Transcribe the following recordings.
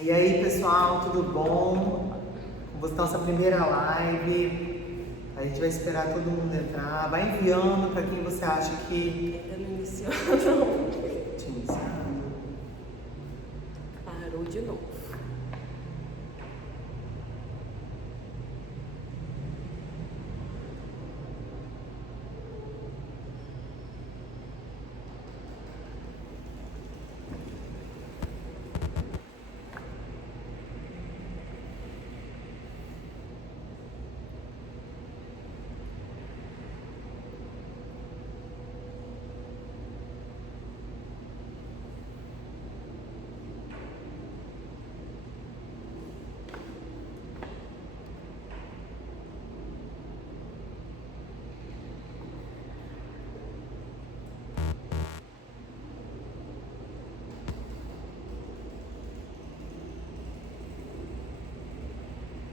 E aí, pessoal, tudo bom? Vamos nossa primeira live. A gente vai esperar todo mundo entrar. Vai enviando para quem você acha que... Ainda não iniciou, não. Te iniciando. Parou de novo.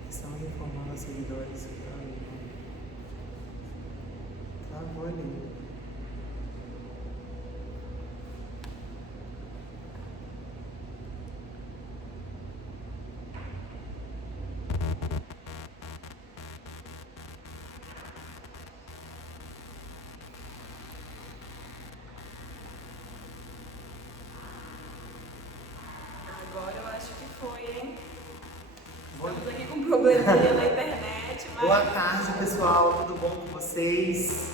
Estamos informando os seguidores que estão ali. Travou ali. Agora eu acho que foi, hein? Boa- Estamos aqui com um probleminha na internet, mas... Boa tarde, pessoal. Tudo bom com vocês?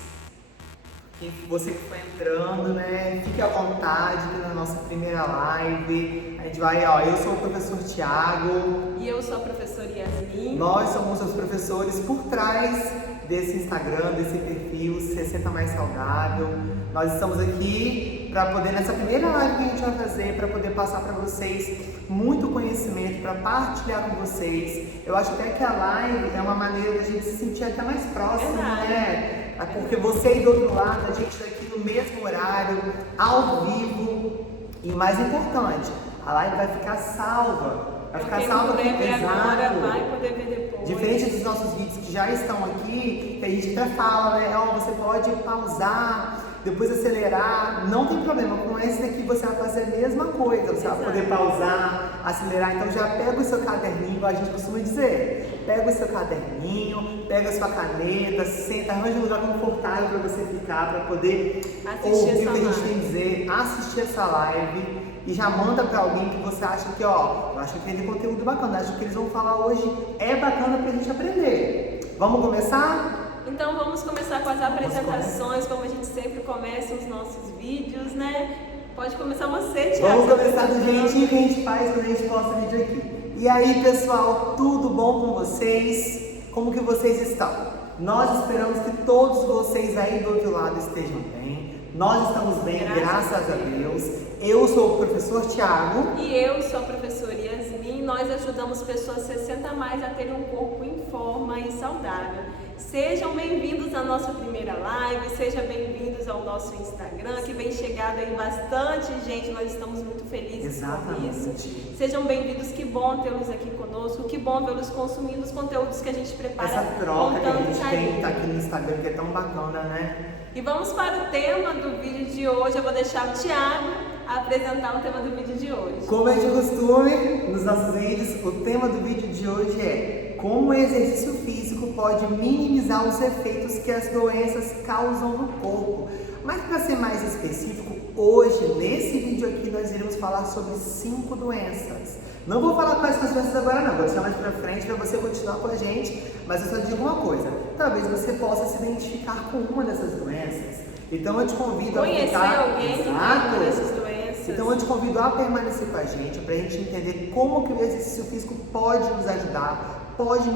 Você que foi entrando, né? Fique à vontade aqui na nossa primeira live. A gente vai, eu sou o professor Thiago. E eu sou a professora Yasmin. Nós somos os professores por trás desse Instagram, desse perfil 60 Mais Saudável. Nós estamos aqui para poder, nessa primeira live que a gente vai fazer, para poder passar para vocês muito conhecimento, para partilhar com vocês. Eu acho até que a live é uma maneira da gente se sentir até mais próximo, Verdade. né? Porque você aí do outro lado, a gente está aqui no mesmo horário, ao vivo. E mais importante, a live vai ficar salva. Vai ficar Quem salva puder ver agora exato. vai poder ver depois. Diferente dos nossos vídeos que já estão aqui, que a gente até fala, né? Você pode pausar, depois acelerar, não tem problema. Com esse aqui você vai fazer a mesma coisa, você vai poder pausar, acelerar. Então já pega o seu caderninho, a gente costuma dizer, pega o seu caderninho, pega a sua caneta, senta, arranja um lugar confortável para você ficar, para poder ouvir o que a gente tem a dizer, assistir essa live. E já manda pra alguém que você acha que, eu acho que tem conteúdo bacana, acho que o que eles vão falar hoje é bacana pra gente aprender. Vamos começar? Então vamos começar com as apresentações, como a gente sempre começa os nossos vídeos, né? Pode começar você, Thiago. Vamos começar do jeitinho que a gente faz quando a gente posta vídeo aqui. E aí, pessoal, tudo bom com vocês? Como que vocês estão? Nós esperamos que todos vocês aí do outro lado estejam bem. Nós estamos bem, graças a Deus. Eu sou o professor Thiago. E eu sou a professora Yasmin. Nós ajudamos pessoas 60 a mais a terem um corpo em forma e saudável. Sejam bem-vindos à nossa primeira live, sejam bem-vindos ao nosso Instagram, que vem chegado aí bastante gente, nós estamos muito felizes por isso. Sejam bem-vindos, que bom tê-los aqui conosco, que bom vê-los consumindo os conteúdos que a gente prepara. Essa troca que a gente carinho. tem tá aqui no Instagram, que é tão bacana, né? E vamos para o tema do vídeo de hoje. Eu vou deixar o Thiago apresentar o tema do vídeo de hoje. Como é de costume, nos nossos vídeos, o tema do vídeo de hoje é como o exercício físico pode minimizar os efeitos que as doenças causam no corpo. Mas para ser mais específico, hoje, nesse vídeo aqui, nós iremos falar sobre 5 doenças. Não vou falar quais são as doenças agora não, vou deixar mais pra frente para você continuar com a gente, mas eu só digo uma coisa, talvez você possa se identificar com uma dessas doenças. Então eu te convido a ficar... alguém que tem uma dessas doenças. Então eu te convido a permanecer com a gente, para a gente entender como que o exercício físico pode nos ajudar, pode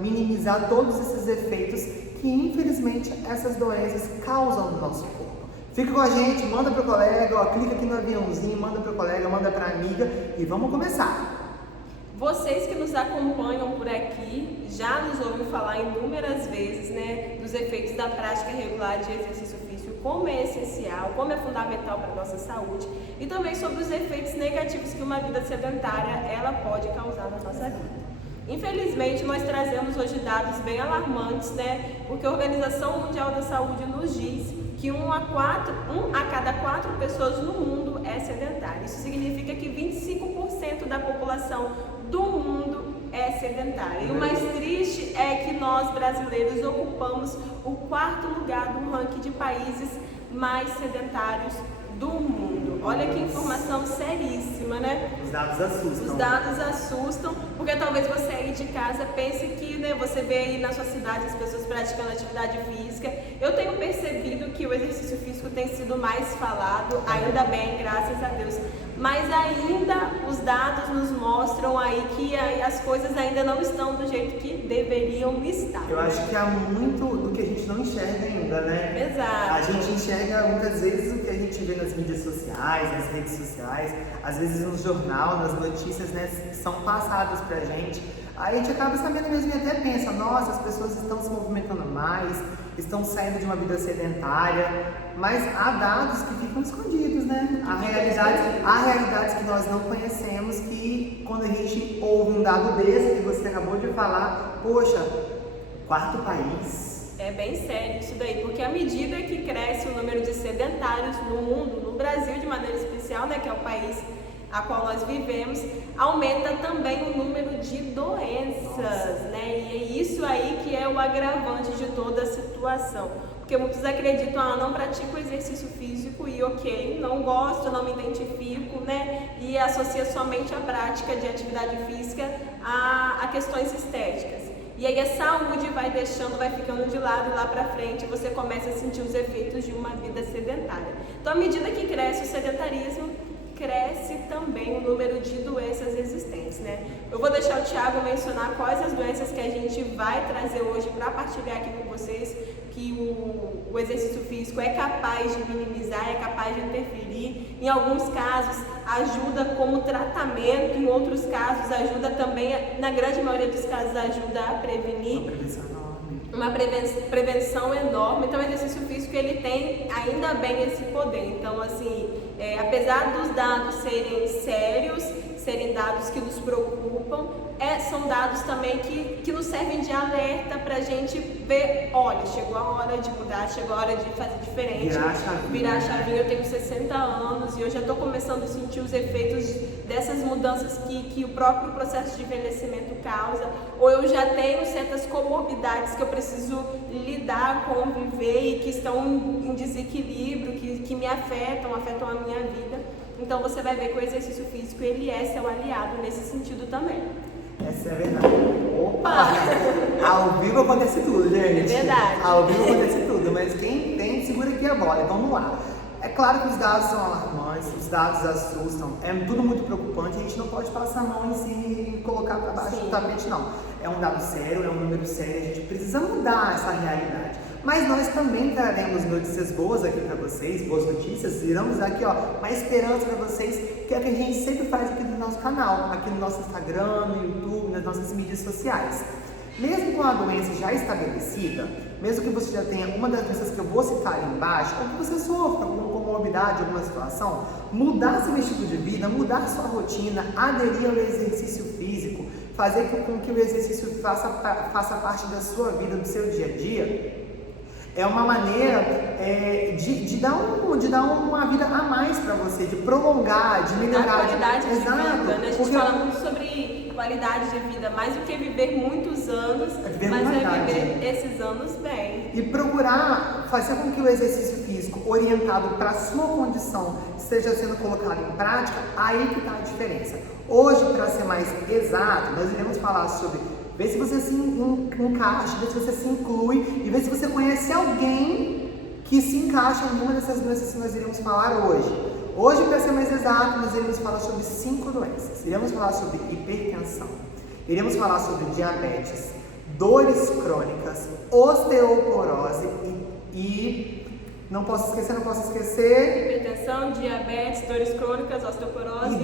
minimizar todos esses efeitos que infelizmente essas doenças causam no nosso corpo. Fica com a gente, manda pro colega, clica aqui no aviãozinho, manda pro colega, manda pra amiga e vamos começar. Vocês que nos acompanham por aqui já nos ouvem falar inúmeras vezes, né, dos efeitos da prática regular de exercício físico, como é essencial, como é fundamental para a nossa saúde e também sobre os efeitos negativos que uma vida sedentária ela pode causar na nossa vida. Infelizmente, nós trazemos hoje dados bem alarmantes, né, porque a Organização Mundial da Saúde nos diz que 1 a cada 4 pessoas no mundo é sedentário. Isso significa que 25% da população do mundo é sedentária. E o mais triste é que nós brasileiros ocupamos o 4º lugar do ranking de países mais sedentários do mundo. Olha que informação seríssima, né? Os dados assustam. Os dados assustam, porque talvez você aí de casa pense que, né, você vê aí na sua cidade as pessoas praticando atividade física. Eu tenho percebido que o exercício físico tem sido mais falado, ainda bem, graças a Deus. Mas ainda os dados nos mostram aí que as coisas ainda não estão do jeito que deveriam estar. Eu acho que há muito do que a gente não enxerga ainda, né? Exato. A gente enxerga muitas vezes o que a gente vê nas mídias sociais, nas redes sociais, às vezes no jornal, nas notícias, né, são passadas pra gente. Aí a gente acaba sabendo mesmo e até pensa, nossa, as pessoas estão se movimentando mais, estão saindo de uma vida sedentária, mas há dados que ficam escondidos, né? Há realidades que nós não conhecemos, que quando a gente ouve um dado desse que você acabou de falar, poxa, 4º país. É bem sério isso daí, porque à medida que cresce o número de sedentários no mundo, no Brasil de maneira especial, né, que é o país a qual nós vivemos, aumenta também o número de doenças, né? E é isso aí que é o agravante de toda a situação. Porque muitos acreditam, não pratico exercício físico e ok, não gosto, não me identifico, né? E associa somente a prática de atividade física a questões estéticas. E aí a saúde vai ficando de lado e lá pra frente você começa a sentir os efeitos de uma vida sedentária. Então, à medida que cresce o sedentarismo, cresce também o número de doenças existentes, né? Eu vou deixar o Thiago mencionar quais as doenças que a gente vai trazer hoje para partilhar aqui com vocês, que o exercício físico é capaz de minimizar, é capaz de interferir. Em alguns casos ajuda como tratamento, em outros casos ajuda também, na grande maioria dos casos ajuda a prevenir. Uma prevenção enorme. Então o exercício físico ele tem ainda bem esse poder. Então assim, apesar dos dados serem sérios, serem dados que nos preocupam, são dados também que nos servem de alerta para a gente ver, olha, chegou a hora de mudar, chegou a hora de fazer diferente, virar a chavinha. Eu tenho 60 anos e eu já estou começando a sentir os efeitos dessas mudanças que o próprio processo de envelhecimento causa, ou eu já tenho certas comorbidades que eu preciso lidar, conviver e que estão em desequilíbrio, que me afetam a minha vida. Então você vai ver que o exercício físico ele é seu aliado nesse sentido também. Essa é a verdade. Opa! Ao vivo acontece tudo, gente. É verdade. Ao vivo acontece tudo, mas quem tem, segura aqui a bola. Vamos lá. É claro que os dados são alarmantes, os dados assustam, é tudo muito preocupante, a gente não pode passar a mão em si e colocar para baixo do tapete, não. É um dado sério, é um número sério, a gente precisa mudar essa realidade. Mas nós também traremos notícias boas aqui para vocês, boas notícias, iremos aqui, uma esperança para vocês, que é o que a gente sempre faz aqui no nosso canal, aqui no nosso Instagram, no YouTube, nas nossas mídias sociais. Mesmo com a doença já estabelecida, mesmo que você já tenha uma das doenças que eu vou citar ali embaixo, ou que você sofra alguma comorbidade, alguma situação, mudar seu estilo de vida, mudar sua rotina, aderir ao exercício físico, fazer com que o exercício faça parte da sua vida, do seu dia a dia, é uma maneira de dar uma vida a mais para você, de prolongar, de melhorar a qualidade de vida, né? A gente porque fala muito sobre qualidade de vida, mais do que viver muitos anos, mas é viver esses anos bem. E procurar fazer com que o exercício físico orientado para a sua condição esteja sendo colocado em prática, aí que está a diferença. Hoje, para ser mais exato, nós iremos falar sobre ver se você se encaixa, ver se você se inclui e ver se você conhece alguém que se encaixa em uma dessas doenças que nós iremos falar hoje. Hoje, para ser mais exato, nós iremos falar sobre 5 doenças. Iremos falar sobre hipertensão, iremos falar sobre diabetes, dores crônicas, osteoporose e não posso esquecer hipertensão, diabetes, dores crônicas, osteoporose e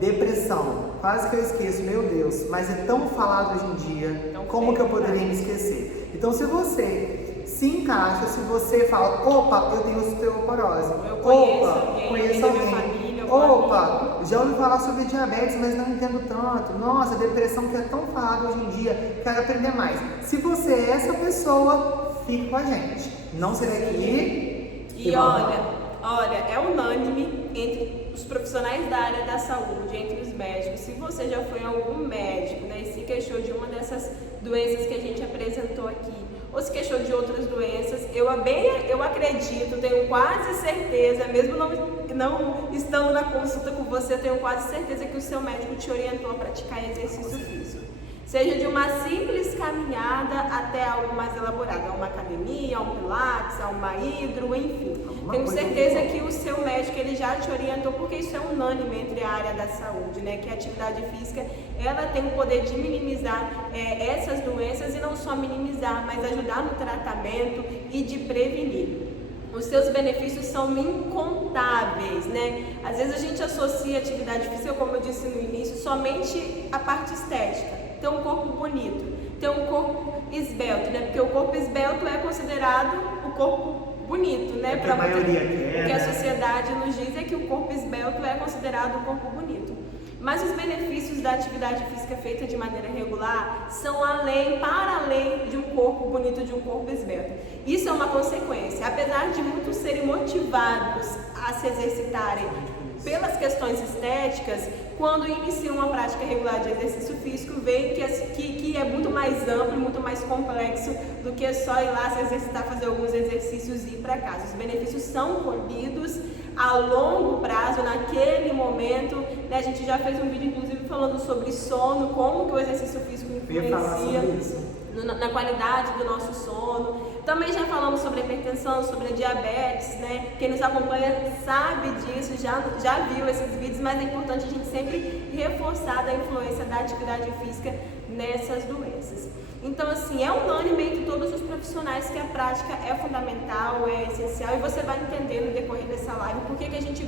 depressão. Quase que eu esqueço, meu Deus, mas é tão falado hoje em dia, como que eu poderia me esquecer? Então, se você se encaixa, se você fala, opa, eu tenho osteoporose, conheço alguém, opa, já ouvi falar sobre diabetes, mas não entendo tanto, nossa, depressão que é tão falada hoje em dia, quero aprender mais. Se você é essa pessoa, fique com a gente, não sai daqui. E olha, é unânime entre os profissionais da área da saúde, entre os médicos, se você já foi a algum médico, né, e se queixou de uma dessas doenças que a gente apresentou aqui, ou se queixou de outras doenças, eu acredito, tenho quase certeza, mesmo não estando na consulta com você, eu tenho quase certeza que o seu médico te orientou a praticar exercício físico. Seja de uma simples caminhada até algo mais elaborado, a uma academia, a um pilates, a uma hidro, enfim. Tenho certeza que o seu médico ele já te orientou, porque isso é unânime entre a área da saúde, né? Que a atividade física ela tem o poder de minimizar essas doenças e não só minimizar, mas ajudar no tratamento e de prevenir. Os seus benefícios são incontáveis, né? Às vezes a gente associa a atividade física, como eu disse no início, somente à parte estética. Ter um corpo bonito, ter um corpo esbelto, né? Porque o corpo esbelto é considerado o corpo bonito, né? Para a maioria o que a sociedade nos diz é que o corpo esbelto é considerado o corpo bonito. Mas os benefícios da atividade física feita de maneira regular são para além de um corpo bonito, de um corpo esbelto. Isso é uma consequência. Apesar de muitos serem motivados a se exercitarem pelas questões estéticas, quando iniciam uma prática regular de exercício físico, veem que é muito mais amplo, muito mais complexo do que só ir lá se exercitar, fazer alguns exercícios e ir para casa. Os benefícios são colhidos a longo prazo, naquele momento, né? A gente já fez um vídeo, inclusive, falando sobre sono, como que o exercício físico influencia na qualidade do nosso sono. Também já falamos sobre a hipertensão, sobre a diabetes, né? Quem nos acompanha sabe disso, já viu esses vídeos, mas é importante a gente sempre reforçar a influência da atividade física nessas doenças. Então, assim, é unânime entre todos os profissionais que a prática é fundamental, é essencial, e você vai entender no decorrer dessa live por que a gente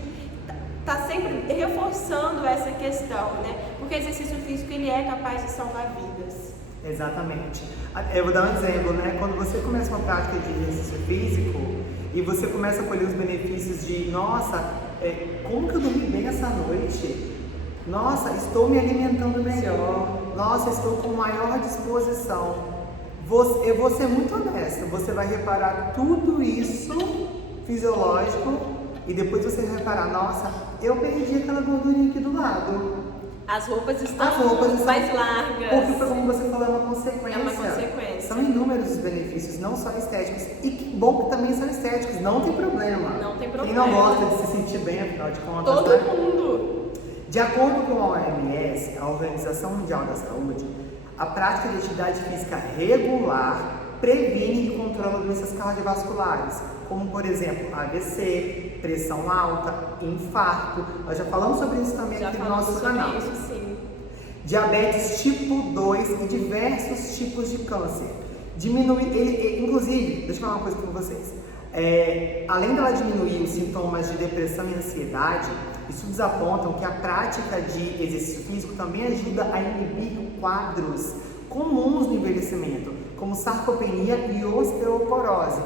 está sempre reforçando essa questão, né? Porque o exercício físico ele é capaz de salvar vidas. Exatamente. Eu vou dar um exemplo, né? Quando você começa uma prática de exercício físico e você começa a colher os benefícios de, nossa, como que eu dormi bem essa noite? Nossa, estou me alimentando melhor. Nossa, estou com maior disposição. Eu vou ser muito honesta, você vai reparar tudo isso fisiológico e depois você vai reparar, nossa, eu perdi aquela gordurinha aqui do lado. As roupas estão mais largas. Porque, como você falou, é uma consequência. É uma consequência. São inúmeros os benefícios, não só estéticos. E que bom que também são estéticos, não tem problema. Não tem problema. Quem não gosta de se sentir bem, afinal de contas. Todo mundo. De acordo com a OMS, a Organização Mundial da Saúde, a prática de atividade física regular previne e controla doenças cardiovasculares, como, por exemplo, AVC, pressão alta, infarto. Nós já falamos sobre isso também aqui no nosso canal. Isso, sim. Diabetes tipo 2 e diversos tipos de câncer. Inclusive, deixa eu falar uma coisa com vocês. Além dela diminuir os sintomas de depressão e ansiedade, estudos apontam que a prática de exercício físico também ajuda a inibir quadros comuns no envelhecimento, como sarcopenia e osteoporose,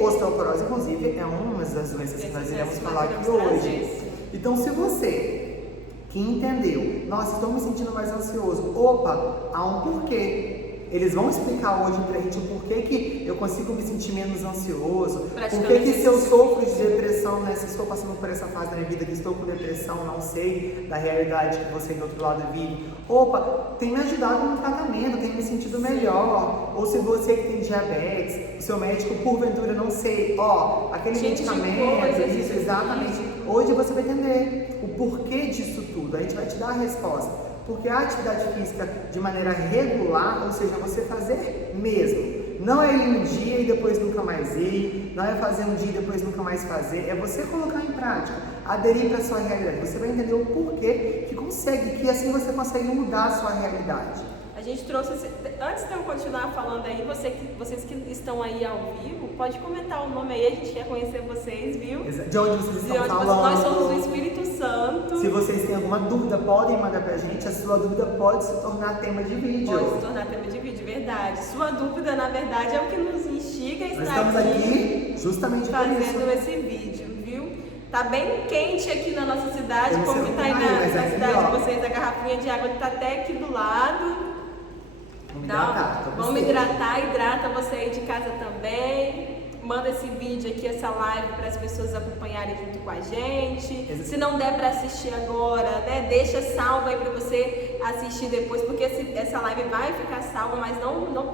osteoporose, inclusive, é uma das doenças que nós iremos falar aqui hoje. Então, se você que entendeu, nossa, estou me sentindo mais ansioso, opa, há um porquê. Eles vão explicar hoje pra gente o porquê que eu consigo me sentir menos ansioso, porquê que se eu sofro de depressão, né, se estou passando por essa fase da minha vida que estou com depressão, não sei da realidade que você do outro lado vive. Opa, tem me ajudado no tratamento, tem me sentido melhor. Ou se você que tem diabetes, o seu médico porventura não sei, aquele medicamento, isso, exatamente. Hoje você vai entender o porquê disso tudo, a gente vai te dar a resposta. Porque a atividade física de maneira regular, ou seja, você fazer mesmo. Não é ir um dia e depois nunca mais ir, não é fazer um dia e depois nunca mais fazer, é você colocar em prática, aderir para a sua realidade. Você vai entender o porquê que assim você consegue mudar a sua realidade. A gente trouxe, antes de eu continuar falando aí, vocês que estão aí ao vivo, pode comentar o nome aí, a gente quer conhecer vocês, viu? De onde vocês estão falando? Nós somos do Espírito Santo. Se vocês têm alguma dúvida, podem mandar pra gente, a sua dúvida pode se tornar tema de vídeo. Pode se tornar tema de vídeo, verdade. Sua dúvida, na verdade, é o que nos instiga a estar estamos aqui justamente fazendo esse vídeo, viu? Tá bem quente aqui na nossa cidade, como que tá aí na cidade de vocês, a garrafinha de água tá até aqui do lado. Vamos hidratar, hidrata você aí de casa também. manda esse vídeo aqui, essa live, para as pessoas acompanharem junto com a gente. Se não der para assistir agora, né, deixa salvo aí para você assistir depois, porque essa live vai ficar salva, mas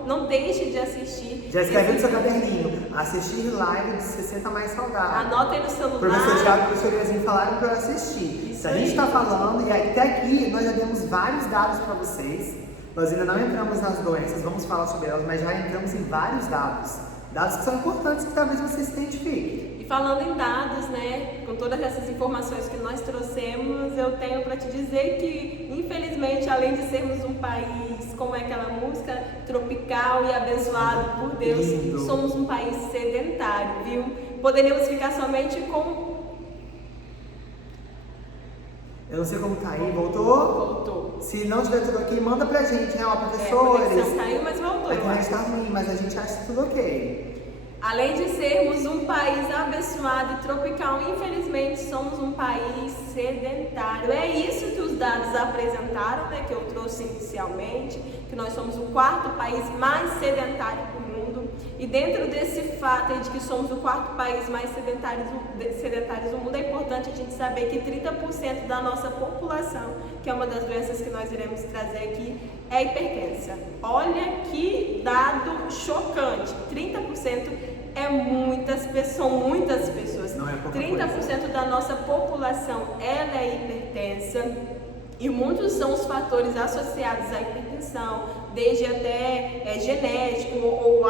não deixe de assistir. Já escreve no seu caderninho, assistir live de 60 mais saudável. Anota aí no celular. O professor Thiago e o professor Iazinho falaram para eu assistir. Se a gente está falando, e até aqui nós já demos vários dados para vocês. Nós ainda não entramos nas doenças, vamos falar sobre elas, mas já entramos em vários dados. Dados que são importantes que talvez você se identifique. E falando em dados, né, com todas essas informações que nós trouxemos, eu tenho para te dizer que, infelizmente, além de sermos um país, como é aquela música, tropical e abençoado por Deus, Lindo. somos um país sedentário, viu? Poderíamos ficar somente com... Eu não sei como tá aí, voltou? Voltou. Se não tiver tudo ok, manda pra gente, né, ó, A professores. conexão caiu, mas voltou. A Eu internet acho. tá ruim, mas a gente acha tudo ok. Além de sermos um país abençoado e tropical, infelizmente somos um país sedentário. É isso que os dados apresentaram, né, que eu trouxe inicialmente, que nós somos o 4º país mais sedentário do mundo. E dentro desse fato de que somos o 4º país mais sedentário do mundo, é importante a gente saber que 30% da nossa população, que é uma das doenças que nós iremos trazer aqui, é hipertensa. Olha que dado chocante, 30% são muitas pessoas. Não é pouca 30% da nossa população ela é hipertensa e muitos são os fatores associados à hipertensão, desde até genético ou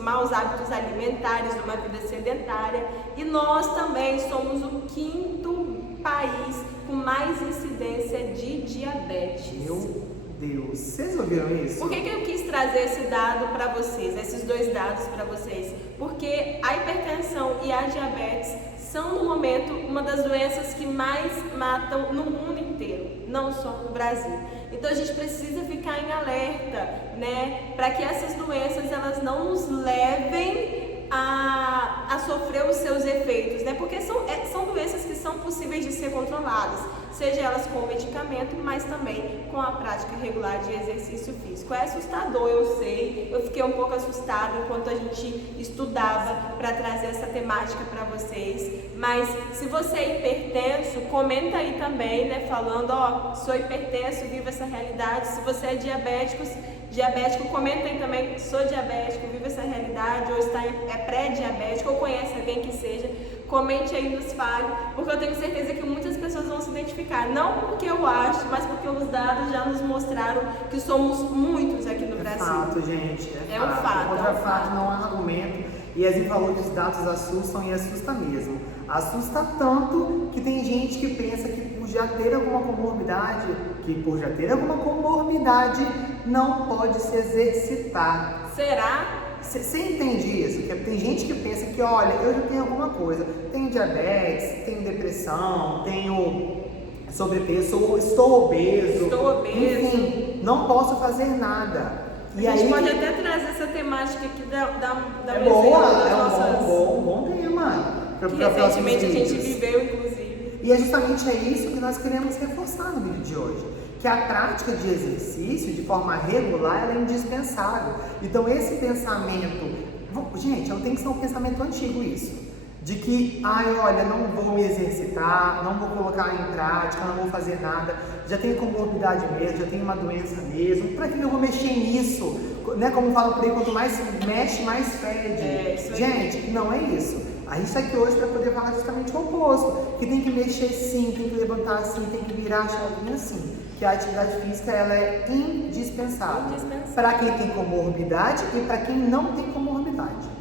maus hábitos alimentares, uma vida sedentária. E nós também somos o 5º país com mais incidência de diabetes. Meu Deus, vocês ouviram isso? Por que eu quis trazer esse dado para vocês, esses 2 dados para vocês? Porque a hipertensão e a diabetes são, no momento, uma das doenças que mais matam no mundo inteiro, não só no Brasil. Então a gente precisa ficar em alerta, né, para que essas doenças elas não nos levem a sofrer os seus efeitos, né? Porque são doenças que são possíveis de ser controladas, seja elas com medicamento, mas também com a prática regular de exercício físico. É assustador, eu sei, eu fiquei um pouco assustada enquanto a gente estudava para trazer essa temática para vocês, mas se você é hipertenso, comenta aí também, né, falando, ó, sou hipertenso, vivo essa realidade. Se você é diabético, comenta aí também, sou diabético, vivo essa realidade, ou é pré-diabético, ou conhece alguém que seja, comente aí, nos fale, porque eu tenho certeza que muitas pessoas vão se identificar, não porque eu acho, mas porque os dados já nos mostraram que somos muitos aqui no Brasil. É fato, gente, É um fato. Contra fato, não há argumento. E a Zin falou que os dados assustam, e assusta mesmo. Assusta tanto que tem gente que pensa que por já ter alguma comorbidade, não pode se exercitar. Será? Você entende isso? Que tem gente que pensa que, olha, eu já tenho alguma coisa, tenho diabetes, tenho depressão, tenho sobrepeso, ou estou obeso, enfim, não posso fazer nada. A gente pode até trazer essa temática aqui da boa, é um bom tema. Que recentemente a gente viveu, inclusive. E é justamente isso que nós queremos reforçar no vídeo de hoje. Que a prática de exercício de forma regular ela é indispensável. Então esse pensamento, gente, tem que ser um pensamento antigo isso. De que, olha, não vou me exercitar, não vou colocar em prática, não vou fazer nada, já tenho comorbidade mesmo, já tenho uma doença mesmo, para que eu vou mexer nisso? Né? Como fala por aí, quanto mais mexe, mais fede. Gente, não é isso. A gente está aqui hoje para poder falar justamente o oposto, que tem que mexer sim, tem que levantar assim, tem que virar a chavinha assim, que a atividade física ela é indispensável. Para quem tem comorbidade e para quem não tem comorbidade.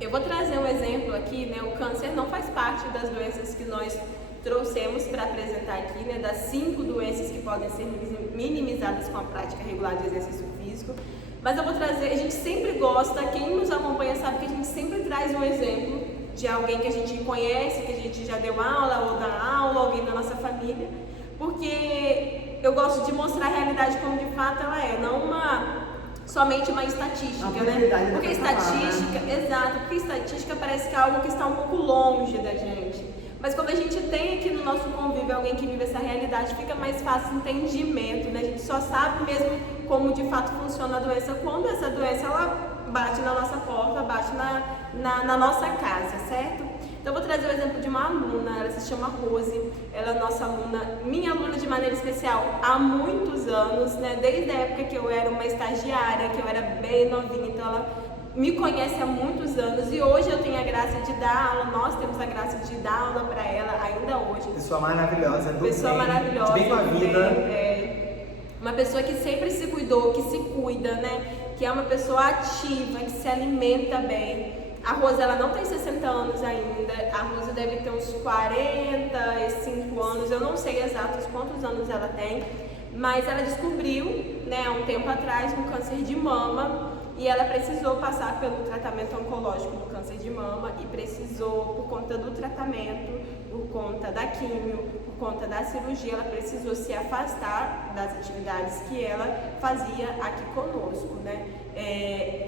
Eu vou trazer um exemplo aqui, né? O câncer não faz parte das doenças que nós trouxemos para apresentar aqui, né? Das 5 doenças que podem ser minimizadas com a prática regular de exercício físico. Mas eu vou trazer, a gente sempre gosta, quem nos acompanha sabe que a gente sempre traz um exemplo de alguém que a gente conhece, que a gente já deu aula ou dá aula, alguém da nossa família, porque eu gosto de mostrar a realidade como de fato ela é, não somente uma estatística, né? Porque estatística, exato, porque estatística parece que é algo que está um pouco longe da gente. Mas quando a gente tem aqui no nosso convívio alguém que vive essa realidade, fica mais fácil o entendimento, né? A gente só sabe mesmo como de fato funciona a doença quando essa doença ela bate na nossa porta, bate na nossa casa, certo? Então, eu vou trazer o exemplo de uma aluna, ela se chama Rose, ela é nossa aluna, minha aluna de maneira especial há muitos anos, né? Desde a época que eu era uma estagiária, que eu era bem novinha, então ela me conhece há muitos anos e hoje eu tenho a graça de dar aula, nós temos a graça de dar aula para ela ainda hoje. Pessoa maravilhosa, pessoa maravilhosa, de bem com a vida. Uma pessoa que sempre se cuidou, que se cuida, né? Que é uma pessoa ativa, que se alimenta bem. A Rose, ela não tem 60 anos ainda, a Rose deve ter uns 45 anos, eu não sei exatos quantos anos ela tem, mas ela descobriu, né, há um tempo atrás, um câncer de mama e ela precisou passar pelo tratamento oncológico do câncer de mama e precisou, por conta do tratamento, por conta da quimio, por conta da cirurgia, ela precisou se afastar das atividades que ela fazia aqui conosco, né?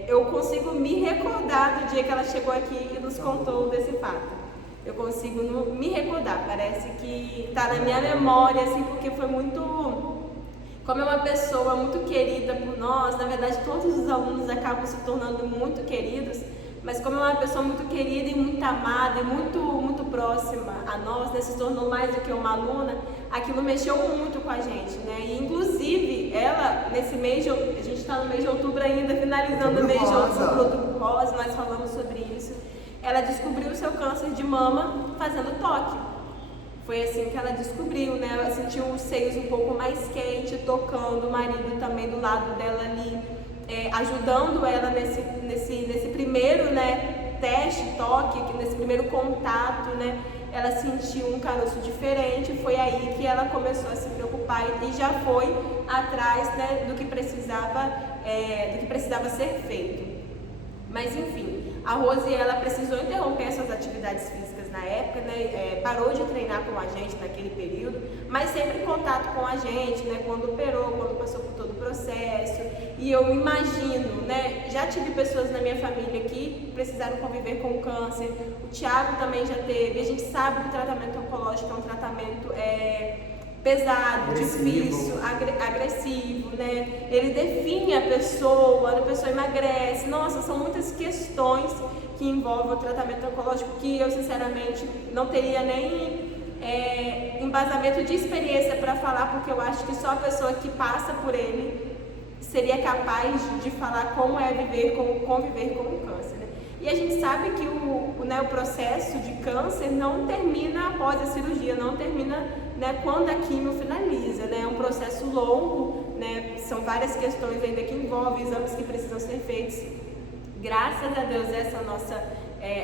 Eu consigo me recordar do dia que ela chegou aqui e nos contou desse fato. Eu consigo me recordar, parece que está na minha memória, assim, porque foi muito... Como é uma pessoa muito querida por nós, na verdade todos os alunos acabam se tornando muito queridos, mas como é uma pessoa muito querida e muito amada e muito próxima a nós, né, se tornou mais do que uma aluna, aquilo mexeu muito com a gente, né? E inclusive ela, nesse mês, a gente está no mês de outubro ainda, finalizando o mês de outubro rosa, nós falamos sobre isso, ela descobriu o seu câncer de mama fazendo toque. Foi assim que ela descobriu, né? Ela sentiu os seios um pouco mais quentes, tocando o marido também do lado dela ali, ajudando ela nesse primeiro, né, teste, toque, nesse primeiro contato, né? Ela sentiu um caroço diferente, foi aí que ela começou a se preocupar e já foi atrás, né, do que precisava ser feito. Mas enfim, a Rose, ela precisou interromper suas atividades físicas na época, né? Parou de treinar com a gente naquele período, mas sempre em contato com a gente, né? Quando operou, quando passou por todo o processo. E eu imagino, né? Já tive pessoas na minha família que precisaram conviver com o câncer. O Thiago também já teve. A gente sabe que o tratamento oncológico é um tratamento pesado, difícil, agressivo, né? Ele define a pessoa emagrece. Nossa, são muitas questões que envolvem o tratamento oncológico que eu, sinceramente, não teria nem embasamento de experiência para falar, porque eu acho que só a pessoa que passa por ele seria capaz de falar como é conviver com o câncer, né? E a gente sabe que o processo de câncer não termina após a cirurgia, não termina, né, quando a quimio finaliza, né? É um processo longo, né? São várias questões ainda que envolvem, exames que precisam ser feitos. Graças a Deus, essa nossa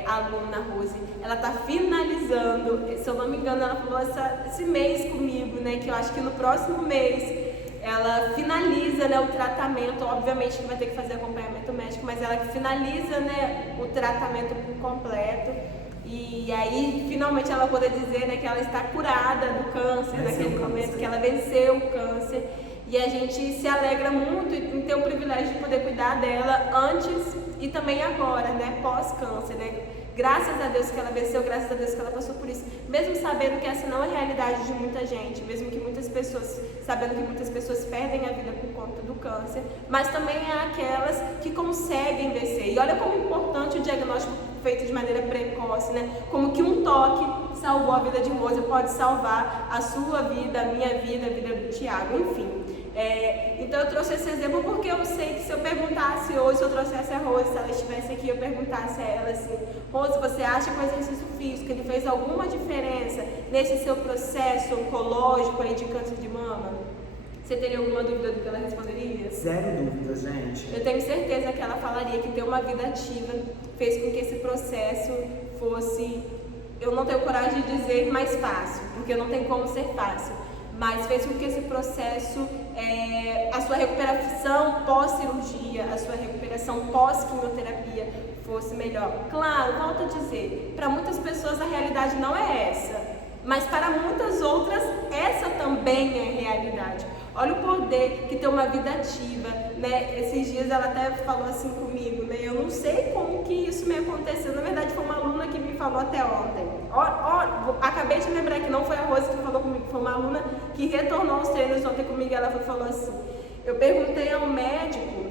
aluna Rose, ela está finalizando, se eu não me engano, ela falou esse mês comigo, né? Que eu acho que no próximo mês ela finaliza, né, o tratamento. Obviamente que vai ter que fazer acompanhamento médico, mas ela finaliza, né, o tratamento por completo. E aí, finalmente, ela poder dizer, né, que ela está curada do câncer, naquele momento, que ela venceu o câncer. E a gente se alegra muito em ter o privilégio de poder cuidar dela antes e também agora, né, pós-câncer, né? Graças a Deus que ela venceu, graças a Deus que ela passou por isso. Mesmo sabendo que essa não é a realidade de muita gente, mesmo que muitas pessoas, sabendo que muitas pessoas perdem a vida por conta do câncer, mas também há aquelas que conseguem vencer. E olha como é importante o diagnóstico feito de maneira precoce, né? Como que um toque salvou a vida de Rose, pode salvar a sua vida, a minha vida, a vida do Thiago, enfim. Então eu trouxe esse exemplo porque eu sei que se eu perguntasse hoje, se eu trouxesse a Rose, se ela estivesse aqui, eu perguntasse a ela assim: Rose, você acha que o exercício físico ele fez alguma diferença nesse seu processo oncológico aí de câncer de mama? Você teria alguma dúvida do que ela responderia? Zero dúvida, gente. Eu tenho certeza que ela falaria que ter uma vida ativa fez com que esse processo fosse, eu não tenho coragem de dizer mais fácil, porque não tem como ser fácil, mas fez com que esse processo, a sua recuperação pós-cirurgia, a sua recuperação pós-quimioterapia fosse melhor. Claro, volto a dizer, para muitas pessoas a realidade não é essa, mas para muitas outras essa também é realidade. Olha o poder que ter uma vida ativa, né? Esses dias ela até falou assim comigo, né? Eu não sei como que isso me aconteceu. Na verdade, foi uma aluna que me falou até ontem. Acabei de lembrar que não foi a Rose que falou comigo, foi uma aluna que retornou aos treinos ontem comigo e ela falou assim: eu perguntei ao médico,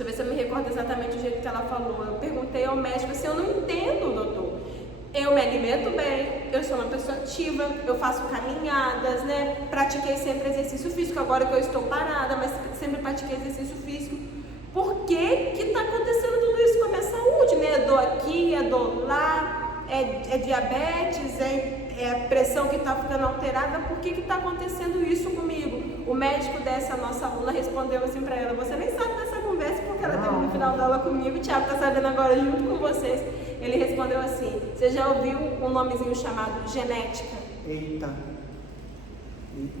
Deixa eu ver se eu me recordo exatamente o jeito que ela falou. Eu perguntei ao médico assim, eu não entendo, doutor. Eu me alimento bem, eu sou uma pessoa ativa, eu faço caminhadas, né? Pratiquei sempre exercício físico, agora que eu estou parada, mas sempre pratiquei exercício físico. Por que está acontecendo tudo isso com a minha saúde, né? É dor aqui, é dor lá, é diabetes, é a pressão que está ficando alterada. Por que está acontecendo isso comigo? O médico dessa nossa aluna respondeu assim para ela, você nem sabe dessa conversa porque ela teve no final da aula comigo, o Thiago está sabendo agora junto com vocês. Ele respondeu assim, você já ouviu um nomezinho chamado genética? Eita.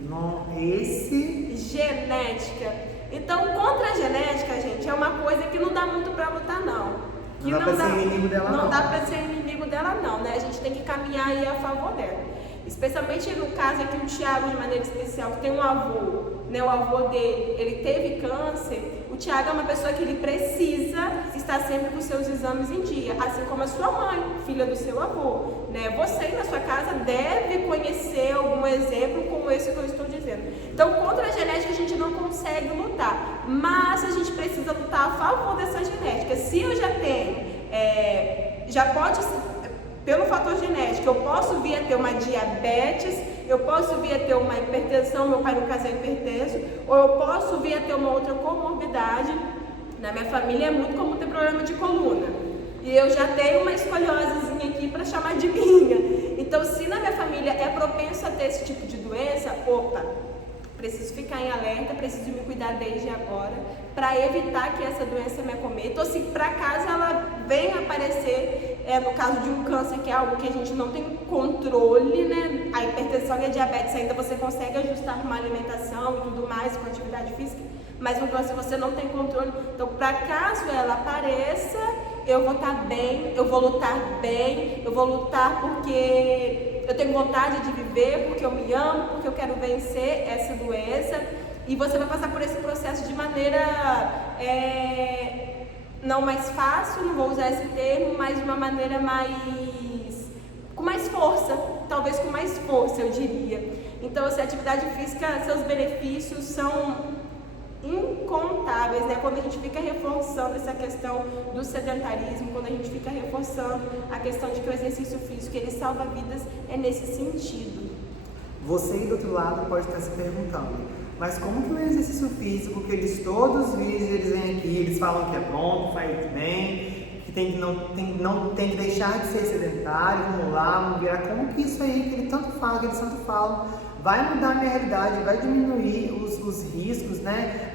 Não, esse... Genética. Então, contra a genética, gente, é uma coisa que não dá muito pra lutar, não. Que não dá pra ser inimigo dela, não. Não dá pra ser inimigo dela, não, né? A gente tem que caminhar aí a favor dela. Especialmente no caso aqui, o Thiago, de maneira especial, que tem um avô, né? O avô dele, ele teve câncer. O Thiago é uma pessoa que ele precisa estar sempre com seus exames em dia, assim como a sua mãe, filha do seu avô, né? Você na sua casa deve conhecer algum exemplo como esse que eu estou dizendo. Então, contra a genética a gente não consegue lutar, mas a gente precisa lutar a favor dessa genética. Se eu já tenho, já pode, pelo fator genético, eu posso vir a ter uma diabetes, eu posso vir a ter uma hipertensão, meu pai no caso é hipertenso, ou eu posso vir a ter uma outra comorbidade. Na minha família é muito comum ter problema de coluna. E eu já tenho uma escoliosezinha aqui para chamar de minha. Então, se na minha família é propenso a ter esse tipo de doença, opa, preciso ficar em alerta, preciso me cuidar desde agora para evitar que essa doença me acometa. Ou se para caso ela venha aparecer, no caso de um câncer, que é algo que a gente não tem controle, né? A hipertensão e a diabetes ainda você consegue ajustar com uma alimentação e tudo mais, com atividade física, mas no câncer você não tem controle. Então, para caso ela apareça, eu vou estar bem, eu vou lutar bem, eu vou lutar porque eu tenho vontade de viver, porque eu me amo, porque eu quero vencer essa doença. E você vai passar por esse processo de maneira não mais fácil, não vou usar esse termo, mas de uma maneira com mais força, talvez com mais força, eu diria. Então, essa atividade física, seus benefícios são incontáveis, né? Quando a gente fica reforçando essa questão do sedentarismo, quando a gente fica reforçando a questão de que o exercício físico ele salva vidas, é nesse sentido. Você aí do outro lado pode estar se perguntando, mas como que o exercício físico, que eles todos os vídeos eles vêm aqui, eles falam que é bom, que faz bem, que não tem que deixar de ser sedentário, vamos lá, vamos virar, como que isso aí que eles tanto falam, vai mudar a minha realidade, vai diminuir os riscos, né?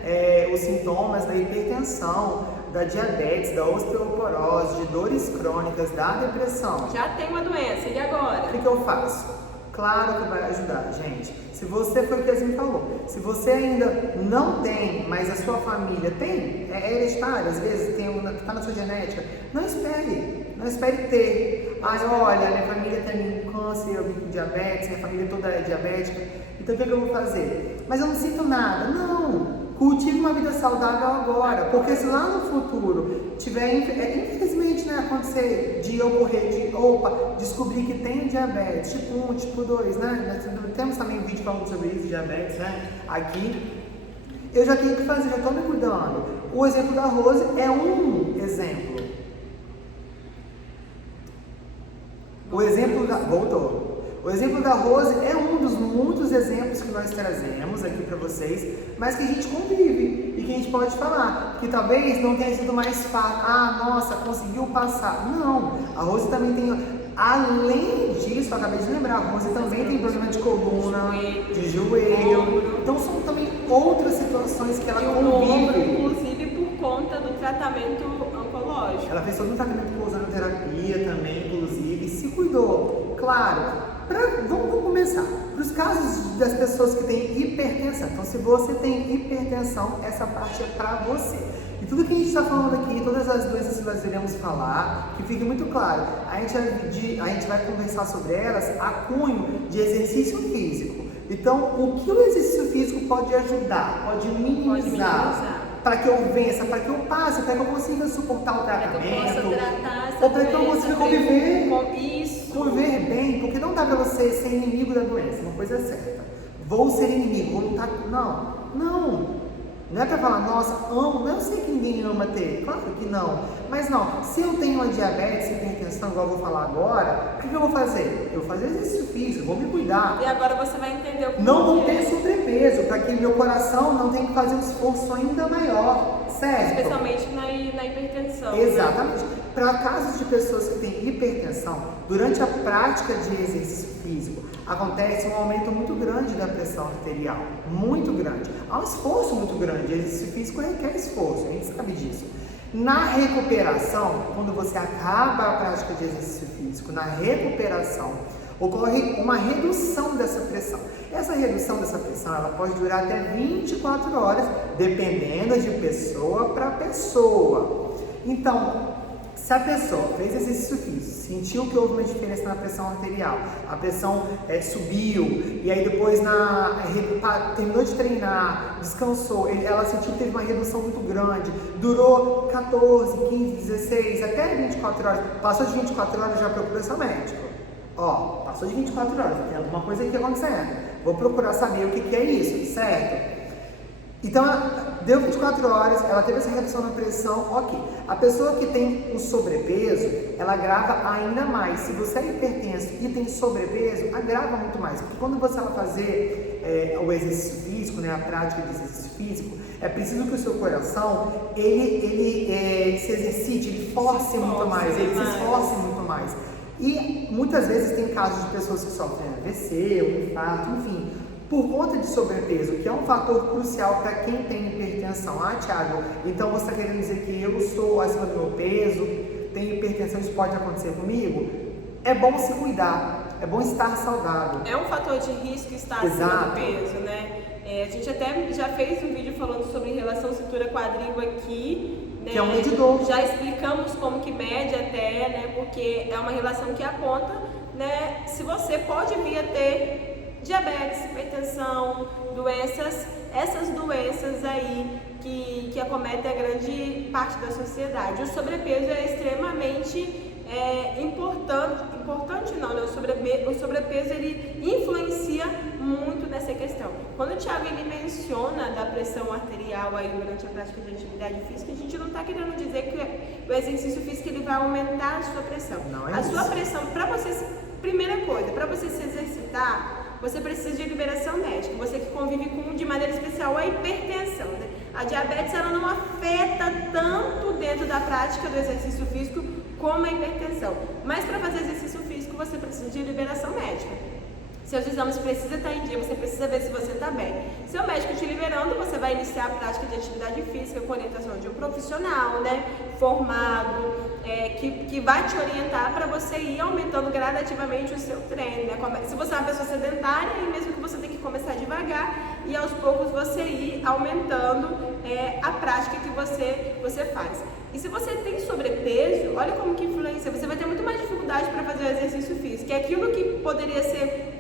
Os sintomas da hipertensão, da diabetes, da osteoporose, de dores crônicas, da depressão. Já tem uma doença, e agora? O que eu faço? Claro que vai ajudar, gente. Se você, foi o que a Yasmin falou, se você ainda não tem, mas a sua família tem, é hereditário, às vezes está na sua genética, não espere ter. Olha, minha família tem câncer, eu vim com diabetes, minha família toda é diabética, então o que eu vou fazer? Mas eu não sinto nada. Não! Cultive uma vida saudável agora, porque se lá no futuro tiver, infelizmente, né, acontecer de ocorrer, descobrir que tem diabetes, tipo 1, tipo 2, né? Temos também um vídeo falando sobre isso, diabetes, né? Aqui, eu já tenho o que fazer, já estou me cuidando. O exemplo da Rose é um exemplo. O exemplo da Rose é um dos muitos exemplos que nós trazemos aqui para vocês, mas que a gente convive e que a gente pode falar, que talvez não tenha sido mais fácil, nossa, conseguiu passar. Não, a Rose também tem, além disso, eu acabei de lembrar, a Rose também tem problema de coluna, de joelho, então são também outras situações que ela convive. Inclusive por conta do tratamento oncológico. Ela fez todo um tratamento com ozonoterapia também, inclusive, e se cuidou. Claro, vamos começar. Para os casos das pessoas que têm hipertensão. Então, se você tem hipertensão, essa parte é para você. E tudo que a gente está falando aqui, todas as doenças que nós iremos falar, que fique muito claro, a gente vai conversar sobre elas a cunho de exercício físico. Então, o que o exercício físico pode ajudar, pode minimizar, para que eu vença, para que eu passe, para que eu consiga suportar o tratamento, ou para que eu consiga conviver bem, porque não dá para você ser inimigo da doença, uma coisa é certa. Vou ser inimigo, vou lutar. Não. Não é para falar, nossa, amo, eu sei que ninguém ama ter, claro que não. Mas não, se eu tenho uma diabetes, hipertensão, igual eu vou falar agora, o que eu vou fazer? Eu vou fazer exercício físico, vou me cuidar. E agora você vai entender o que não vou ter sobrepeso, para que meu coração não tenha que fazer um esforço ainda maior, certo? Especialmente na hipertensão. Exatamente. Né? Para casos de pessoas que têm hipertensão, durante a prática de exercício físico, acontece um aumento muito grande da pressão arterial, muito grande. Há um esforço muito grande, exercício físico requer esforço, a gente sabe disso. Na recuperação, quando você acaba a prática de exercício físico, na recuperação, ocorre uma redução dessa pressão. Essa redução dessa pressão, ela pode durar até 24 horas, dependendo de pessoa para pessoa. Então, se a pessoa fez exercício físico, sentiu que houve uma diferença na pressão arterial, a pressão subiu, e aí depois terminou de treinar, descansou, ela sentiu que teve uma redução muito grande, durou 14, 15, 16, até 24 horas, passou de 24 horas, já procura seu médico. Ó, passou de 24 horas, tem alguma coisa aqui acontecendo, vou procurar saber o que é isso, certo? Então, deu 24 horas, ela teve essa redução na pressão, ok. A pessoa que tem o sobrepeso, ela agrava ainda mais. Se você é hipertenso e tem sobrepeso, agrava muito mais. Porque quando você vai fazer o exercício físico, né, a prática de exercício físico, é preciso que o seu coração, ele se exercite, ele force muito mais, ele se esforce muito mais. E muitas vezes tem casos de pessoas que sofrem AVC, ou infarto, enfim, por conta de sobrepeso, que é um fator crucial para quem tem hipertensão. Ah, Thiago, então você está querendo dizer que eu estou acima do meu peso, tenho hipertensão, isso pode acontecer comigo? É bom se cuidar, é bom estar saudável. É um fator de risco estar acima do peso, né? A gente até já fez um vídeo falando sobre relação cintura-quadril aqui, né? Que é um medidor. Já explicamos como que mede até, né? Porque é uma relação que aponta, né? Se você pode vir a ter diabetes, hipertensão, essas doenças aí que acometem a grande parte da sociedade. O sobrepeso é extremamente importante não, né? O sobrepeso ele influencia muito nessa questão. Quando o Thiago ele menciona da pressão arterial aí durante a prática de atividade física, a gente não está querendo dizer que o exercício físico ele vai aumentar a sua pressão. Não é a isso. Sua pressão, primeira coisa, para você se exercitar, você precisa de liberação médica, você que convive de maneira especial a hipertensão, né? A diabetes ela não afeta tanto dentro da prática do exercício físico como a hipertensão, mas para fazer exercício físico você precisa de liberação médica. Seus exames precisam estar em dia, você precisa ver se você está bem. Seu médico te liberando, você vai iniciar a prática de atividade física com orientação de um profissional, né, formado, que vai te orientar para você ir aumentando gradativamente o seu treino, né? Se você é uma pessoa sedentária, e mesmo que você tenha que começar devagar e aos poucos você ir aumentando a prática que você faz. E se você tem sobrepeso, olha como que influencia, você vai ter muito mais dificuldade para fazer o exercício físico. É aquilo que poderia ser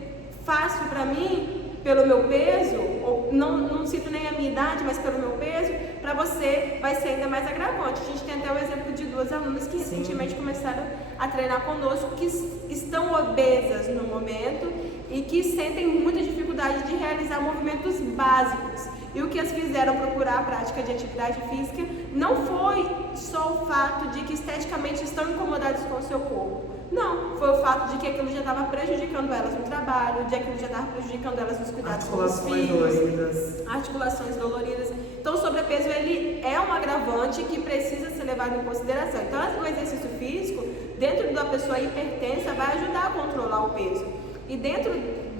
fácil para mim, pelo meu peso, ou não cito nem a minha idade, mas pelo meu peso, para você vai ser ainda mais agravante. A gente tem até o exemplo de 2 alunas que recentemente começaram a treinar conosco, que estão obesas no momento e que sentem muita dificuldade de realizar movimentos básicos. E o que as fizeram procurar a prática de atividade física não foi só o fato de que esteticamente estão incomodados com o seu corpo. Não, foi o fato de que aquilo já estava prejudicando elas no trabalho, de que aquilo já estava prejudicando elas nos cuidados com os filhos, articulações doloridas. Então o sobrepeso ele é um agravante que precisa ser levado em consideração. Então o exercício físico, dentro da pessoa hipertensa, vai ajudar a controlar o peso. E dentro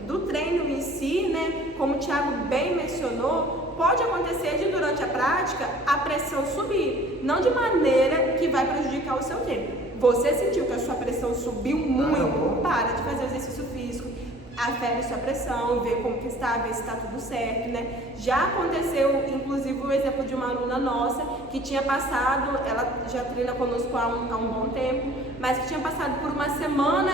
do treino em si, né, como o Thiago bem mencionou, pode acontecer de durante a prática a pressão subir, não de maneira que vai prejudicar o seu treino. Você sentiu que a sua pressão subiu muito, para de fazer o exercício físico, afere sua pressão, vê como que está, vê se está tudo certo, né? Já aconteceu, inclusive, o exemplo de uma aluna nossa que tinha passado, ela já treina conosco há um bom tempo, mas que tinha passado por uma semana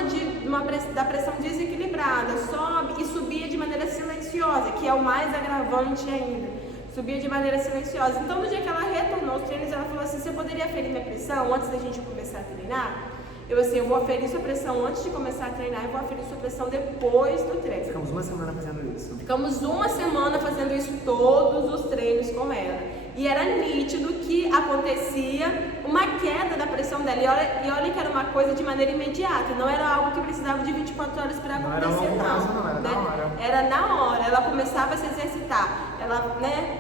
da pressão desequilibrada, sobe e subia de maneira silenciosa, que é o mais agravante ainda. Subia de maneira silenciosa. Então, no dia que ela retornou aos treinos, ela falou assim: você poderia aferir minha pressão antes da gente começar a treinar? eu vou aferir sua pressão antes de começar a treinar e vou aferir sua pressão depois do treino. Ficamos uma semana fazendo isso. Ficamos uma semana fazendo isso todos os treinos com ela. E era nítido que acontecia uma queda da pressão dela. E olha que era uma coisa de maneira imediata, não era algo que precisava de 24 horas para acontecer, não. Era né? na hora. Era na hora. Ela começava a se exercitar. Ela, né,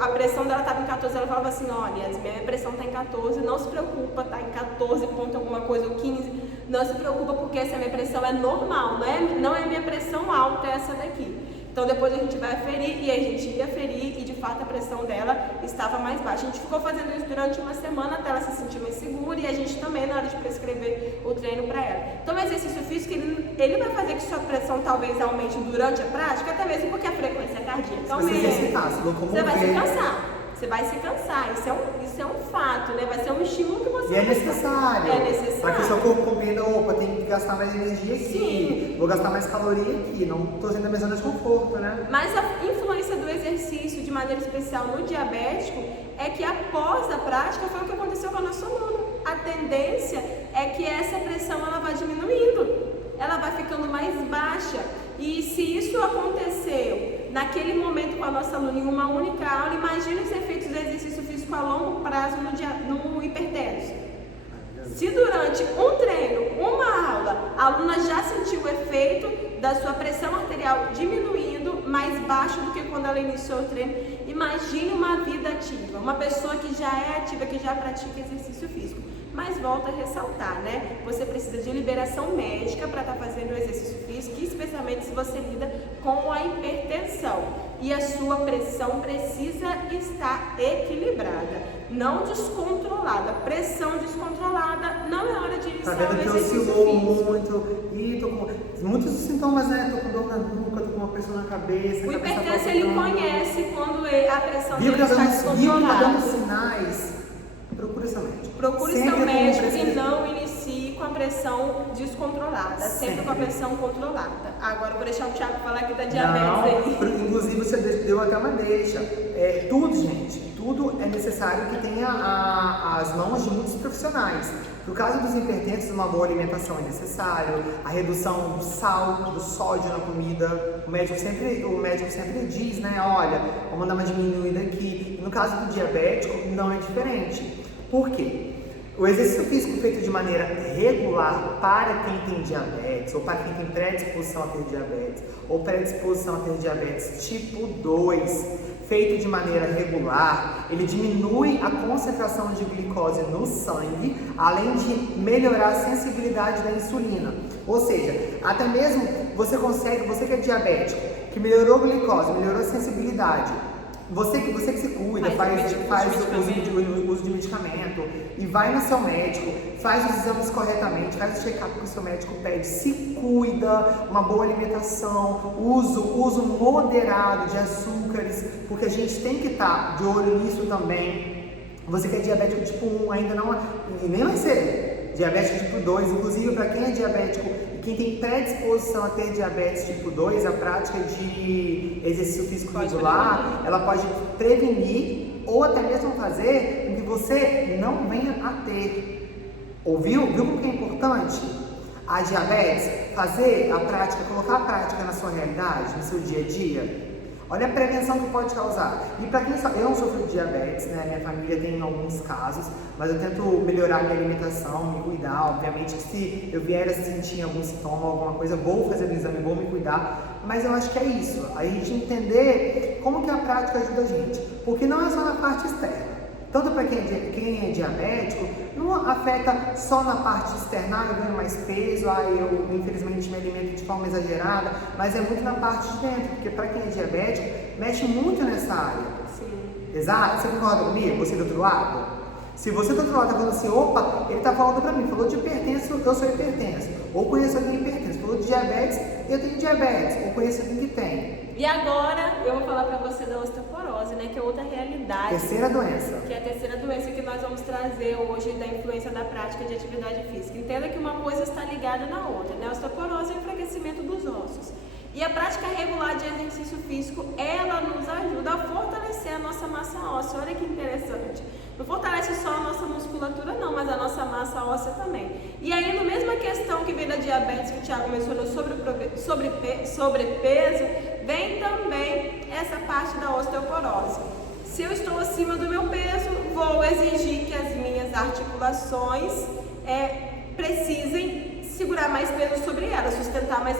a pressão dela estava em 14, ela falava assim, olha, minha pressão está em 14, não se preocupa, está em 14 ponto alguma coisa ou 15, não se preocupa porque essa minha pressão é normal, não é minha pressão alta essa daqui. Então depois a gente vai aferir e a gente ia aferir e de fato a pressão dela estava mais baixa. A gente ficou fazendo isso durante uma semana até ela se sentir mais segura e a gente também na hora de prescrever o treino para ela. Então o exercício físico ele vai fazer que sua pressão talvez aumente durante a prática, até mesmo porque a frequência cardíaca aumenta. Você vai se cansar. Você vai se cansar, isso é um fato, né? Vai ser um estímulo que você é necessário. É necessário. Para que o seu corpo compreenda, opa, tem que gastar mais energia aqui, Sim. Vou gastar mais caloria aqui, não estou sendo a minha zona de conforto, né? Mas a influência do exercício, de maneira especial no diabético, é que após a prática foi o que aconteceu com a nossa aluna. A tendência é que essa pressão ela vai diminuindo, ela vai ficando mais baixa. E se isso aconteceu naquele momento com a nossa aluna em uma única aula, imagine os efeitos do exercício físico a longo prazo no hipertenso. Se durante um treino, uma aula, a aluna já sentiu o efeito da sua pressão arterial diminuindo, mais baixo do que quando ela iniciou o treino, imagine uma vida ativa, uma pessoa que já é ativa, que já pratica exercício físico. Mas volta a ressaltar, né? Você precisa de liberação médica para estar fazendo o exercício físico, especialmente se você lida com a hipertensão. E a sua pressão precisa estar equilibrada, não descontrolada. Pressão descontrolada não é hora de iniciar o exercício físico. Muito, e tô com muitos sintomas, né? Tô com dor na nuca, tô com uma pressão na cabeça. O hipertenso, ele conhece quando a pressão dele está descontrolada. Tá dando sinais. Procure seu médico. Procure seu médico e não inicie com a pressão descontrolada, sempre com a pressão controlada. Agora vou deixar o Thiago falar aqui da diabetes aí. Inclusive você deu até uma deixa. Tudo, gente, tudo é necessário que tenha as mãos de muitos profissionais. No caso dos hipertensos, uma boa alimentação é necessário, a redução do sal, do sódio na comida. O médico sempre diz, né, olha, vamos dar uma diminuída aqui. No caso do diabético, não é diferente. Por quê? O exercício físico feito de maneira regular para quem tem diabetes, ou para quem tem predisposição a ter diabetes, ou predisposição a ter diabetes tipo 2, feito de maneira regular, ele diminui a concentração de glicose no sangue, além de melhorar a sensibilidade da insulina. Ou seja, até mesmo você que é diabético, que melhorou a glicose, melhorou a sensibilidade, você que se cuida, faz o uso de medicamento e vai no seu médico, faz os exames corretamente, faz o check-up que o seu médico pede, se cuida, uma boa alimentação, uso moderado de açúcares, porque a gente tem que estar de olho nisso também. Você que é diabético tipo 1 ainda não, e nem vai ser diabético tipo 2, inclusive para quem é diabético e quem tem predisposição a ter diabetes tipo 2, a prática de exercício físico regular, ela pode prevenir ou até mesmo fazer com que você não venha a ter. Ouviu? Viu como que é importante? A diabetes, fazer a prática, colocar a prática na sua realidade, no seu dia a dia. Olha a prevenção que pode causar. E para quem sabe, eu não sofro de diabetes, né? Minha família tem alguns casos, mas eu tento melhorar minha alimentação, me cuidar. Obviamente que se eu vier a sentir algum sintoma, alguma coisa, vou fazer o exame, vou me cuidar. Mas eu acho que é isso, a gente entender como que a prática ajuda a gente. Porque não é só na parte externa. Tanto para quem é diabético, não afeta só na parte externa, eu ganho mais peso, eu infelizmente me alimento de forma exagerada, mas é muito na parte de dentro, porque para quem é diabético, mexe muito nessa área. Sim. Exato? Você concorda comigo? Você do outro lado? Se você do outro lado está falando assim, opa, ele está falando para mim, falou de hipertenso, eu sou hipertenso, ou conheço alguém hipertenso, falou de diabetes, eu tenho diabetes, ou conheço alguém que tem. E agora eu vou falar para você da osteoporose, né, que é outra realidade. Terceira doença. Que é a terceira doença que nós vamos trazer hoje da influência da prática de atividade física. Entenda que uma coisa está ligada na outra, né? A osteoporose é o enfraquecimento dos ossos. E a prática regular de exercício físico, ela nos ajuda a fortalecer a nossa massa óssea. Olha que interessante. Não fortalece só a nossa musculatura não, mas a nossa massa óssea também. E aí, na mesma questão que vem da diabetes, que o Thiago mencionou sobre sobrepeso, vem também essa parte da osteoporose. Se eu estou acima do meu peso, vou exigir que as minhas articulações precisem segurar mais peso sobre elas, sustentar mais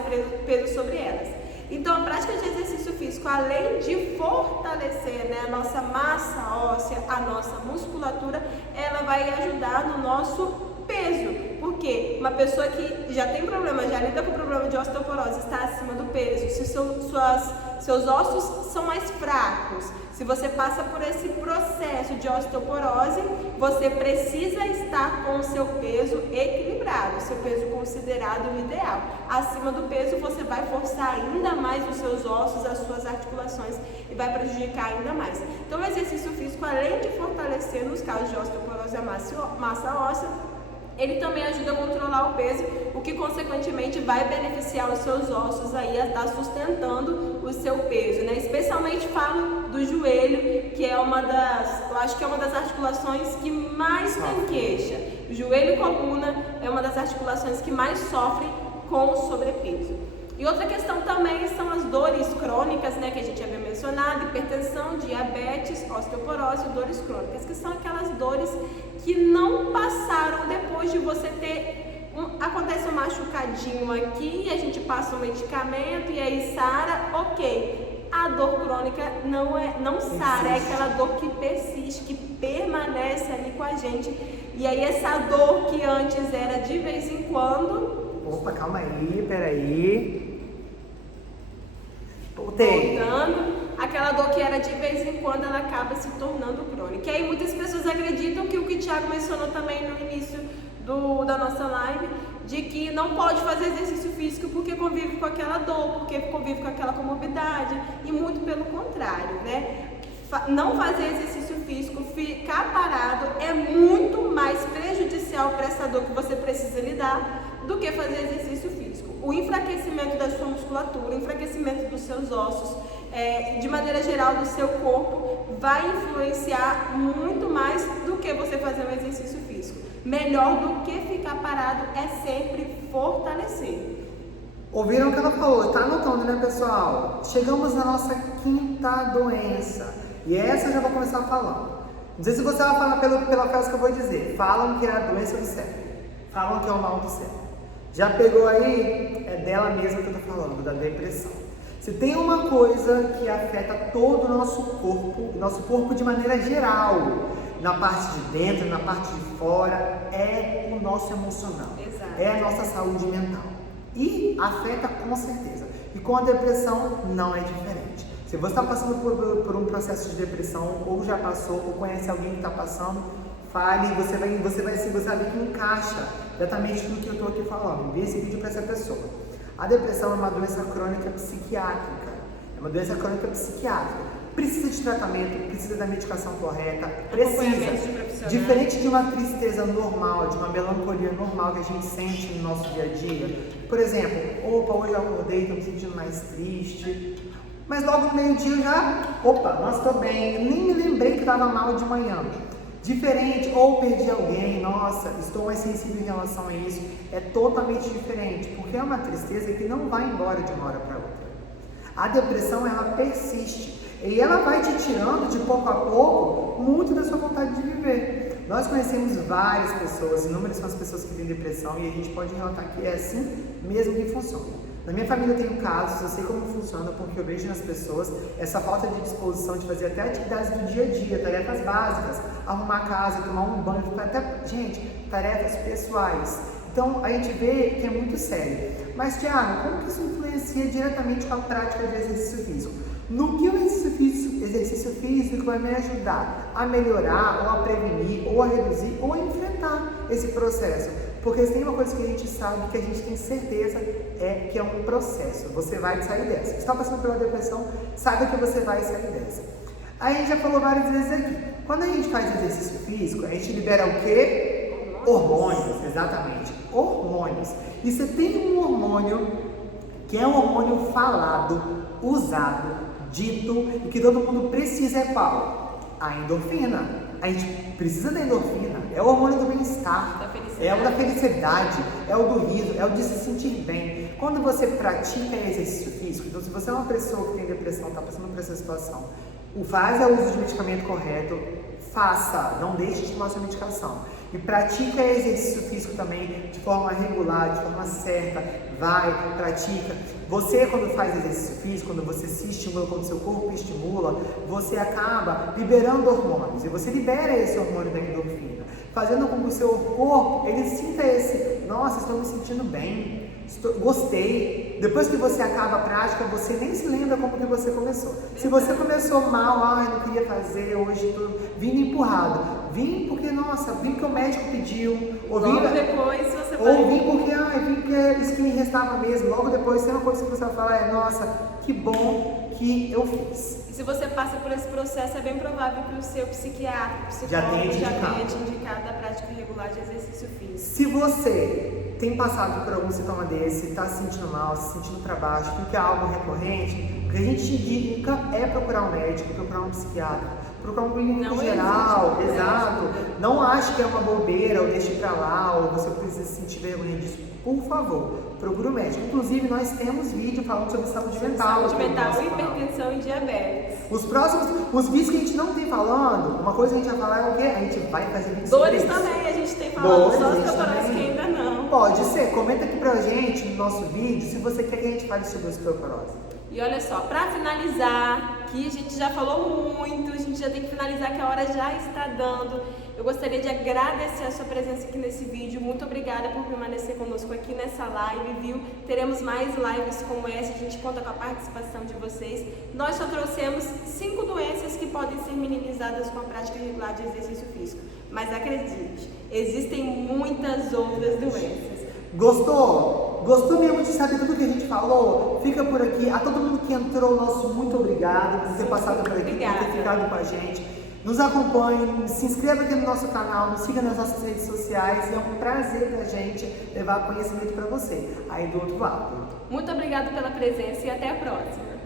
peso sobre elas. Então, a prática de exercício físico, além de fortalecer, né, a nossa massa óssea, a nossa musculatura, ela vai ajudar no nosso peso. Porque uma pessoa que já tem problema, já lida com o problema de osteoporose, está acima do peso, se seus ossos são mais fracos, se você passa por esse processo de osteoporose, você precisa estar com o seu peso equilibrado, seu peso considerado o ideal. Acima do peso, você vai forçar ainda mais os seus ossos, as suas articulações e vai prejudicar ainda mais. Então, o exercício físico, além de fortalecer nos casos de osteoporose a massa óssea, ele também ajuda a controlar o peso, o que consequentemente vai beneficiar os seus ossos aí a estar sustentando o seu peso, né? Especialmente falo do joelho, que é eu acho que é uma das articulações que mais tem queixa. O joelho e coluna é uma das articulações que mais sofrem com o sobrepeso. E outra questão também são as dores crônicas, né, que a gente havia mencionado, hipertensão, diabetes, osteoporose e dores crônicas, que são aquelas dores que não passaram depois de você ter acontece um machucadinho aqui, a gente passa um medicamento e aí sara, ok. A dor crônica não sara, é aquela dor que persiste, que permanece ali com a gente. E aí essa dor que antes era de vez em quando... Opa, calma aí, peraí. Voltei. Voltando, aquela dor que era de vez em quando, ela acaba se tornando crônica. E aí muitas pessoas acreditam que o que o Thiago mencionou também no início da nossa live, de que não pode fazer exercício físico porque convive com aquela dor, porque convive com aquela comorbidade, e muito pelo contrário, né? Não fazer exercício físico, ficar parado é muito mais prejudicial para essa dor que você precisa lidar do que fazer exercício físico. O enfraquecimento da sua musculatura, o enfraquecimento dos seus ossos, de maneira geral do seu corpo, vai influenciar muito mais do que você fazer um exercício físico. Melhor do que ficar parado é sempre fortalecer. Ouviram o que ela falou? Tá anotando, né, pessoal? Chegamos na nossa quinta doença. E essa eu já vou começar falando. Não sei se você vai falar pela frase que eu vou dizer. Falam que é a doença do cérebro. Falam que é o mal do cérebro. Já pegou aí? É dela mesma que eu tô falando, da depressão. Se tem uma coisa que afeta todo o nosso corpo de maneira geral, na parte de dentro, na parte de fora, é o nosso emocional. Exato. É a nossa saúde mental. E afeta com certeza. E com a depressão não é diferente. Se você está passando por um processo de depressão, ou já passou, ou conhece alguém que está passando, fale, você vai ver que encaixa exatamente no que eu estou aqui falando. Envie esse vídeo para essa pessoa. A depressão é uma doença crônica psiquiátrica. É uma doença crônica psiquiátrica. Precisa de tratamento, precisa da medicação correta, precisa. Diferente de uma tristeza normal, de uma melancolia normal que a gente sente no nosso dia a dia. Por exemplo, opa, hoje eu acordei, estou me sentindo mais triste. Mas logo no meio-dia eu nossa, estou bem, eu nem me lembrei que estava mal de manhã. Diferente, ou perdi alguém, nossa, estou mais sensível em relação a isso. É totalmente diferente, porque é uma tristeza que não vai embora de uma hora para outra. A depressão, ela persiste. E ela vai te tirando, de pouco a pouco, muito da sua vontade de viver. Nós conhecemos várias pessoas, inúmeras são as pessoas que têm depressão, e a gente pode relatar que é assim mesmo que funciona. Na minha família eu tenho casos, eu sei como funciona, porque eu vejo nas pessoas essa falta de disposição de fazer até atividades do dia a dia, tarefas básicas, arrumar a casa, tomar um banho, até, gente, tarefas pessoais. Então a gente vê que é muito sério. Mas, Thiago, como que isso influencia diretamente com a prática de exercício físico? No que o exercício físico vai me ajudar a melhorar, ou a prevenir, ou a reduzir, ou a enfrentar esse processo? Porque se tem uma coisa que a gente sabe, que a gente tem certeza, é que é um processo. Você vai sair dessa. Você está passando pela depressão, saiba que você vai sair dessa. Aí a gente já falou várias vezes aqui. Quando a gente faz exercício físico, a gente libera o quê? Hormônios, exatamente. Hormônios. E você tem um hormônio que é um hormônio falado, usado, dito, e que todo mundo precisa é qual? A endorfina. A gente precisa da endorfina, é o hormônio do bem-estar, é o da felicidade, é o do riso, é o de se sentir bem. Quando você pratica exercício físico, então se você é uma pessoa que tem depressão, está passando por essa situação, faz o uso de medicamento correto, faça, não deixe de tomar sua medicação. E pratica exercício físico também de forma regular, de forma certa, vai, pratica. Você, quando faz exercício físico, quando você se estimula, quando seu corpo estimula, você acaba liberando hormônios, e você libera esse hormônio da endorfina, fazendo com que o seu corpo, ele sinta esse, nossa, estou me sentindo bem, gostei. Depois que você acaba a prática, você nem se lembra como que você começou. Se você começou mal, não queria fazer, hoje estou vindo empurrado. Vim porque, nossa, vim porque o médico pediu. Ou vim, logo depois você vai... Ou vim porque é isso que me restava mesmo. Logo depois, tem uma coisa que você vai falar, nossa, que bom que eu fiz. E se você passa por esse processo, é bem provável que o seu psiquiatra, psicólogo já tenha te indicado a prática regular de exercício físico. Se você tem passado por algum sintoma desse, está se sentindo mal, se sentindo para baixo, porque é algo recorrente, o que a gente indica é procurar um médico, procurar um psiquiatra, procurar um clínico geral, exato. Não ache que é uma bobeira, ou deixe pra lá, ou você precisa sentir vergonha disso. Por favor, procure um médico. Inclusive, nós temos vídeo falando sobre saúde mental. Saúde mental, hipertensão e diabetes. Os vídeos que a gente não tem falando, uma coisa que a gente vai falar é o quê? A gente vai fazer vídeos Dores também, a gente tem falado, só os osteoporose que ainda não. Pode ser, comenta aqui pra gente no nosso vídeo se você quer que a gente fale sobre osteoporose. E olha só, para finalizar, que a gente já falou muito, a gente já tem que finalizar que a hora já está dando. Eu gostaria de agradecer a sua presença aqui nesse vídeo. Muito obrigada por permanecer conosco aqui nessa live, viu? Teremos mais lives como essa, a gente conta com a participação de vocês. Nós só trouxemos 5 doenças que podem ser minimizadas com a prática regular de exercício físico. Mas acredite, existem muitas outras doenças. Gostou? Gostou mesmo de saber tudo que a gente falou? Fica por aqui. A todo mundo que entrou, nosso muito obrigado por ter passado por aqui, por ter ficado com a gente. Nos acompanhe, se inscreva aqui no nosso canal, nos siga nas nossas redes sociais. É um prazer pra gente levar conhecimento para você aí do outro lado. Muito obrigada pela presença e até a próxima.